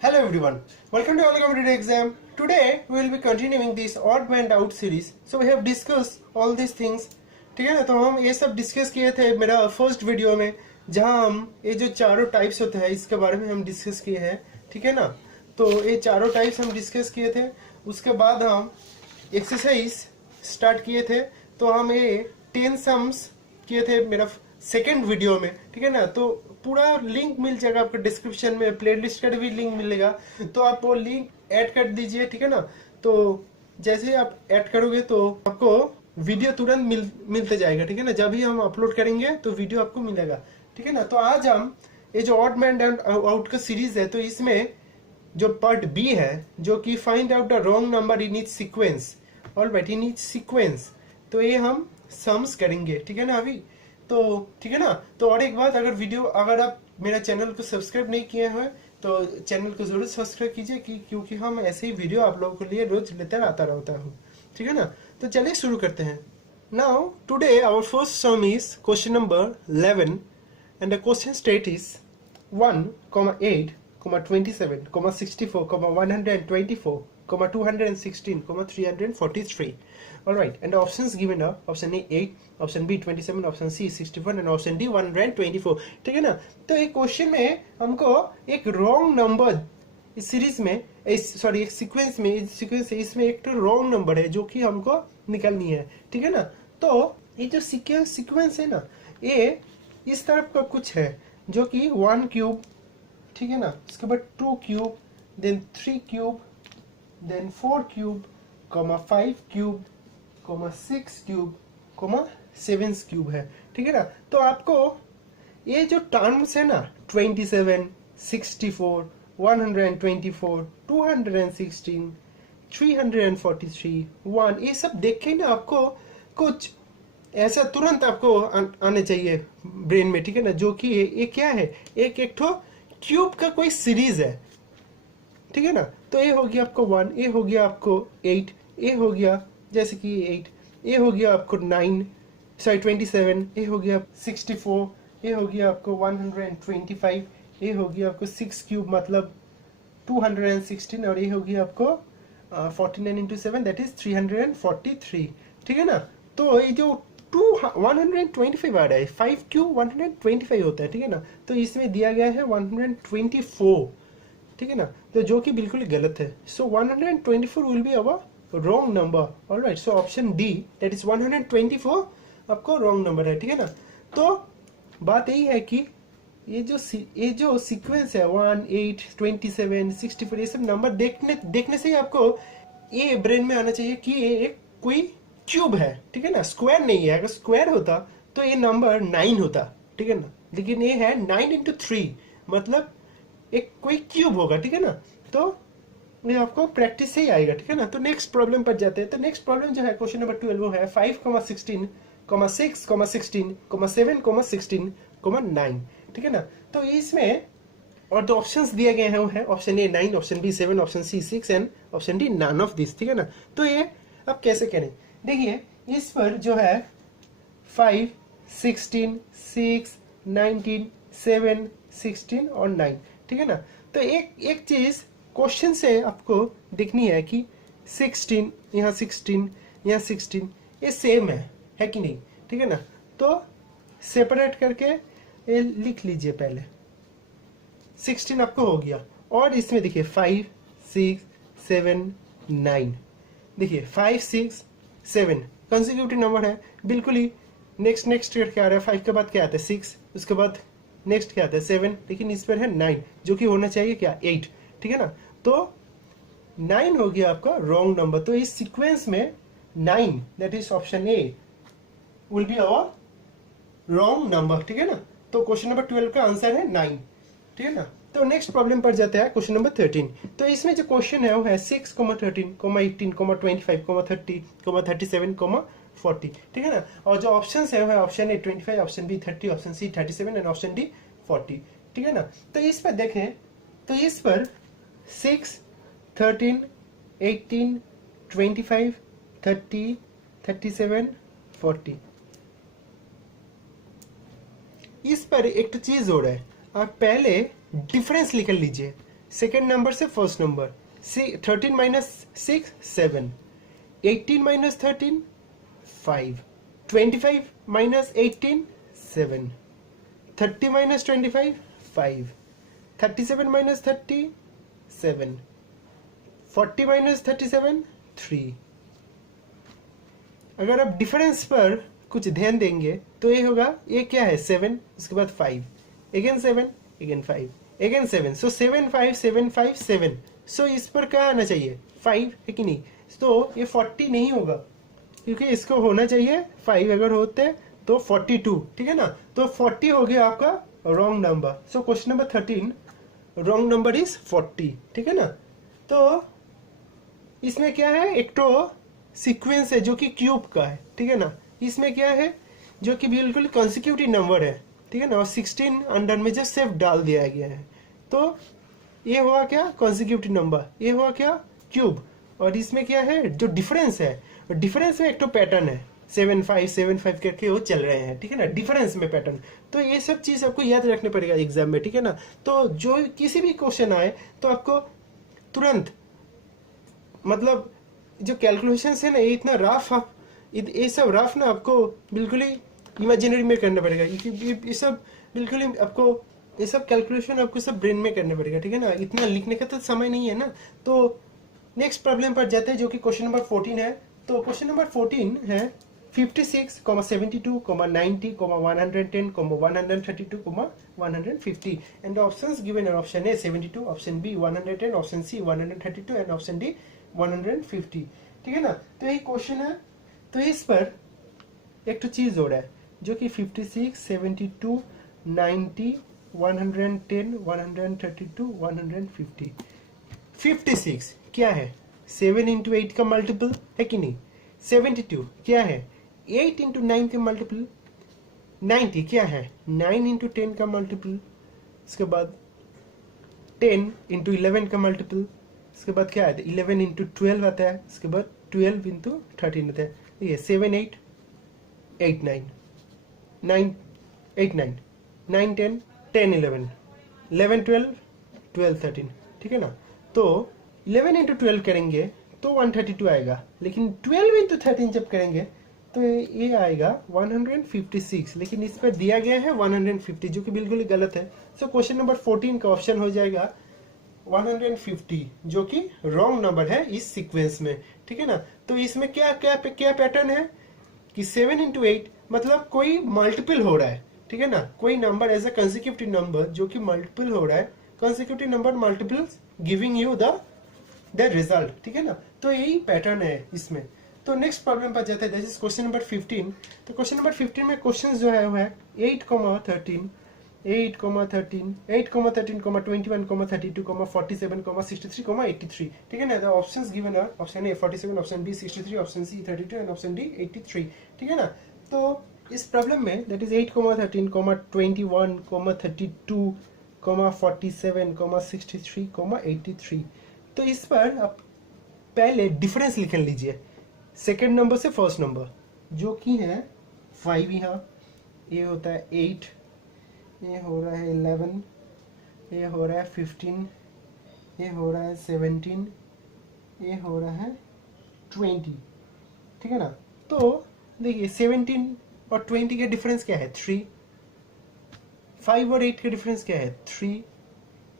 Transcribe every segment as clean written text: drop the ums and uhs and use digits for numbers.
Hello everyone, welcome to All Competitive Exam. Today we will be continuing this odd man out series. So we have discussed all these things. ठीक है ना, तो हम ये सब discuss किए थे मेरा फर्स्ट वीडियो में, जहां हम ये जो चारों टाइप्स होते हैं इसके बारे में हम डिस्कस किए हैं. ठीक है ना, तो ये चारों टाइप्स हम डिस्कस किए थे. उसके बाद हम एक्सरसाइज स्टार्ट किए थे. तो हम ये 10 सम्स किए थे मेरा सेकेंड वीडियो में. ठीक है ना, तो पूरा लिंक मिल जाएगा आपको डिस्क्रिप्शन में, प्लेलिस्ट का भी लिंक मिलेगा, तो आप वो लिंक ऐड कर दीजिए. ठीक है ना, तो जैसे आप ऐड करोगे तो आपको वीडियो तुरंत मिलते जाएगा. ठीक है ना, जब भी हम अपलोड करेंगे तो वीडियो आपको मिलेगा. ठीक है ना, तो आज हम ये जो ऑड मैन आउट का सीरीज है, तो इसमें जो पार्ट बी है जो कि find out the wrong number in each sequence. Alright, in each sequence, तो ये हम सम्स करेंगे. ठीक है ना अभी तो. ठीक है ना, तो और एक बात, अगर आप मेरा चैनल को सब्सक्राइब नहीं किए हैं तो चैनल को जरूर सब्सक्राइब कीजिए क्योंकि हम ऐसे ही वीडियो आप लोगों के लिए रोज लेकर आता रहता हूँ. ठीक है ना, तो चलिए शुरू करते हैं. Now today our first sum is question number 11 and the question state is 1, 8, 27, 64, 124, 216, 343. Alright, and the options given are option A 8, option B 27, option C 61 and option D 124. ठीक है ना, तो एक क्वेश्चन में हमको एक रॉन्ग नंबर इस series में, एक सीक्वेंस में, इस सीक्वेंस है, इसमें एक तो रॉन्ग नंबर है जो कि हमको निकालनी है. ठीक है ना, तो ये जो सीक्वेंस है ना, ये इस तरफ का कुछ है जो कि 1 क्यूब. ठीक है ना, उसके बाद 2 cube, then 3 cube, then 4 cube, 5 cube, 6 cube, 7 cube है. ठीक है ना, तो आपको ये जो टर्म्स है ना 27, 64, 124, 216, 343, 1, ये सब देख के ना आपको कुछ ऐसा तुरंत आपको आने चाहिए ब्रेन में. ठीक है ना, जो कि ये क्या है, एक ठो क्यूब का कोई सीरीज है. ठीक है ना, तो ये हो गया आपको 1, ये हो गया आपको 8, ये हो गया जैसे कि 8, ये हो गया आपको 27, ये हो गया 64, ये हो गया आपको 125, ये हो गया आपको 6 क्यूब मतलब 216, और ये हो गया आपको 49 into 7 दैट इज 343. ठीक है ना, तो ये जो 125 आ रहा है, 5 क्यूब 125 होता है. ठीक है ना, तो इसमें दिया गया है 124. ठीक है ना, तो जो कि बिल्कुल गलत है. सो 124 will be our wrong number. Alright, so option D that is 124 आपको रॉन्ग नंबर है. ठीक है ना, तो बात यही है कि ये जो सीक्वेंस है 1, 8, 27, 64, ये सब नंबर देखने से ही आपको ये ब्रेन में आना चाहिए कि ये एक कोई क्यूब है. ठीक है ना, स्क्वायर नहीं है. अगर स्क्वायर होता तो ये नंबर 9 होता. ठीक है ना, लेकिन ये है 9 into 3 मतलब एक कोई क्यूब होगा. ठीक है ना, तो ये आपको प्रैक्टिस से ही आएगा. ठीक है ना, तो नेक्स्ट प्रॉब्लम पर जाते हैं. तो नेक्स्ट प्रॉब्लम जो है क्वेश्चन नंबर 12 वो है 5, 16, 6, 16, 7, 16, 9. ठीक है ना, तो इसमें और दो ऑप्शंस दिए गए हैं वो है option A 9, option B 7, option C 6 and option D none of this. ठीक है ना, तो ये अब कैसे करें. देखिए इस पर जो है 5, 16, 6, 19, 7, 16 और 9. ठीक है ना, तो एक चीज क्वेश्चन से आपको देखनी है कि 16 यहाँ 16 यहाँ 16 ये सेम है कि नहीं. ठीक है ना, तो सेपरेट करके ये लिख लीजिए. पहले 16 आपको हो गया, और इसमें देखिए 5, 6, 7, 9. देखिए 5, 6, 7 कंसेक्यूटिव नंबर है बिल्कुल ही. नेक्स्ट क्या आ रहा है, 5 के बाद क्या आता है 6, उसके बाद नेक्स्ट क्या आता है 7, लेकिन इस पर है 9 जो कि होना चाहिए क्या 8. ठीक है ना, तो 9 हो गया आपका रॉन्ग नंबर. तो इस सीक्वेंस में 9 that is option A will be our wrong number. ठीक है ना, तो क्वेश्चन नंबर 12 का आंसर है 9. ठीक है ना, तो नेक्स्ट प्रॉब्लम पर जाते हैं क्वेश्चन नंबर 13. तो इसमें जो क्वेश्चन है वो है 6, 13, 18, 25, 30, 37, 40. ठीक है ना, और जो ऑप्शन है वो है option A 25, option B 30, option C 37 and option D 40. ठीक है ना, तो इस पर देखें तो इस पर 6, 13, 18, 25, 30, 37, 40. इस पर एक तो चीज हो रहा है, आप पहले डिफरेंस निकल लीजिए. सेकेंड नंबर से first number, 13 minus 6 7, 18 minus 13 5, 25 minus 18 7, 30 minus 25 5, 37 minus 30 7, 40 minus 37 3। अगर आप डिफरेंस पर कुछ ध्यान देंगे तो ये होगा, ये क्या है 7, उसके बाद 5, अगेन 7, अगेन 5, अगेन 7, सो 7 5 7 5 7, सो इस पर क्या आना चाहिए 5 है कि नहीं। तो ये 40 नहीं होगा क्योंकि इसको होना चाहिए 5, अगर होते तो 42, ठीक है ना। तो 40 हो गया आपका wrong number. So question number 13 wrong number is 40, ठीक है ना। तो इसमें क्या है, एक तो सीक्वेंस है जो कि क्यूब का है, ठीक है ना। इसमें क्या है जो कि बिल्कुल कॉन्सिक्यूटिव नंबर है, ठीक है ना, और 16 अंडर में जो सिर्फ डाल दिया गया है। तो ये हुआ क्या कॉन्सिक्यूटिव नंबर, ये हुआ क्या क्यूब। और इसमें क्या है जो डिफरेंस है, डिफरेंस में एक तो पैटर्न है 7 5 7 5 करके वो चल रहे हैं, ठीक है ना, डिफरेंस में पैटर्न। तो ये सब चीज आपको याद रखने पड़ेगा एग्जाम में, ठीक है ना। तो जो किसी भी क्वेश्चन आए तो आपको तुरंत, मतलब जो कैलकुलेशन है ना, ये इतना रफ, आप ये सब रफ ना आपको बिल्कुल ही इमेजिनरी में करना पड़ेगा। ये सब बिल्कुल ही आपको, ये सब कैलकुलेशन आपको सब ब्रेन में करना पड़ेगा, ठीक है ना, इतना लिखने का तो समय नहीं है ना। तो नेक्स्ट प्रॉब्लम पर जाते हैं जो कि क्वेश्चन नंबर 14 है। तो क्वेश्चन नंबर 14 है 56, 72, 90, 110, 132, 150 and the options given are option A 72, option B 110, option C 132 and option D 150, ठीक है ना। तो यही क्वेश्चन है। तो इस पर एक तो चीज हो रहा है जो कि 56, 72, 90, 110, 132, 150। 56 क्या है 7 इंटू 8 का मल्टीपल है कि नहीं। 72 क्या है 8 इंटू 9 का मल्टीपल। 90 क्या है 9 इंटू 10 का मल्टीपल। इसके बाद 10 इंटू 11 का मल्टीपल। इसके बाद क्या आता है 11 इंटू 12 आता है। इसके बाद 12 इंटू 13 आता है। ये 7 8 8 9 9 8 9 9 10 10 11 11 12 12 13, ठीक है ना। तो 11 इंटू 12 करेंगे तो 132 आएगा, लेकिन 12 इंटू 13 जब करेंगे तो ये आएगा 156, लेकिन इस पर दिया गया है 150 जो कि बिल्कुल ही गलत है। सो क्वेश्चन नंबर 14 का ऑप्शन हो जाएगा 150 जो कि रॉन्ग नंबर है इस सीक्वेंस में, ठीक है ना। तो इसमें क्या क्या क्या पैटर्न है कि 7 इंटू 8 मतलब कोई मल्टीपल हो रहा है, ठीक है ना, कोई number as a consecutive number जो कि मल्टीपल हो रहा है, consecutive number multiples giving you the result, ठीक है ना। तो यही पैटर्न है इसमें। तो नेक्स्ट प्रॉब्लम पर जाते हैं, दैट इज क्वेश्चन नंबर 15। तो क्वेश्चन नंबर 15 में क्वेश्चन जो है वो है 8, 13, 8, 13, 8, 13, 21, 32, 47, 63, 83, ठीक है ना। The options given are option A 47, option B 63, option C 32 and option D 83, ठीक है ना। तो इस प्रॉब्लम में दैट इज 8, 13, 21, 32, 47, 63, 83। तो इस पर आप पहले डिफरेंस लिख लीजिए सेकेंड नंबर से फर्स्ट नंबर, जो कि है 5 यहाँ, ये होता है 8, ये हो रहा है 11, ये हो रहा है 15, ये हो रहा है 17, ये हो रहा है 20, ठीक है ना। तो देखिए 17 और 20 का डिफरेंस क्या है 3, 5 और 8 का डिफरेंस क्या है 3,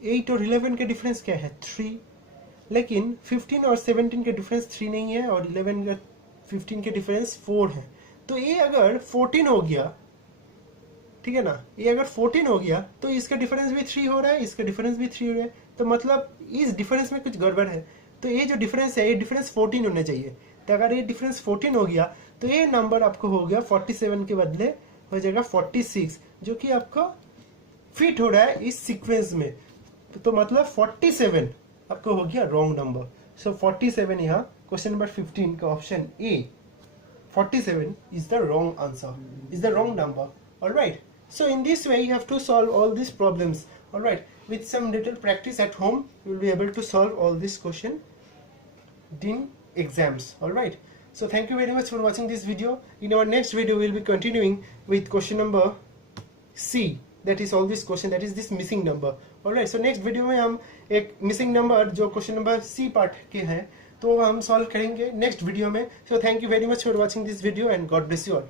8 और 11 का डिफरेंस क्या है 3, लेकिन 15 और 17 का डिफरेंस 3 नहीं है और 11 का 15 के डिफरेंस 4 है। तो ये अगर 14 हो गया, ठीक है ना, ये अगर 14 हो गया तो इसका डिफरेंस भी 3 हो रहा है, इसका डिफरेंस भी 3 हो रहा है, तो मतलब इस डिफरेंस में कुछ गड़बड़ है। तो ये जो डिफरेंस है ये डिफरेंस 14 होना चाहिए। तो अगर ये डिफरेंस 14 हो गया तो ये नंबर आपको हो गया 47 के बदले हो जाएगा 46, जो कि आपका फिट हो रहा है इस सीक्वेंस में। तो मतलब 47 आपको हो गया रॉन्ग नंबर। सो 47 यहाँ क्वेश्चन नंबर 15 का option A 47 is the wrong answer, is the wrong number. All right, so in this way you have to solve all these problems. All right, with some little practice at home you will be able to solve all this question in exams. All right, so thank you very much for watching this video. In our next video we will be continuing with question number C, that is all this question, that is this missing number. Alright, so next video में हम एक missing number जो question number C part के हैं तो हम solve करेंगे next video में. So thank you very much for watching this video and God bless you all.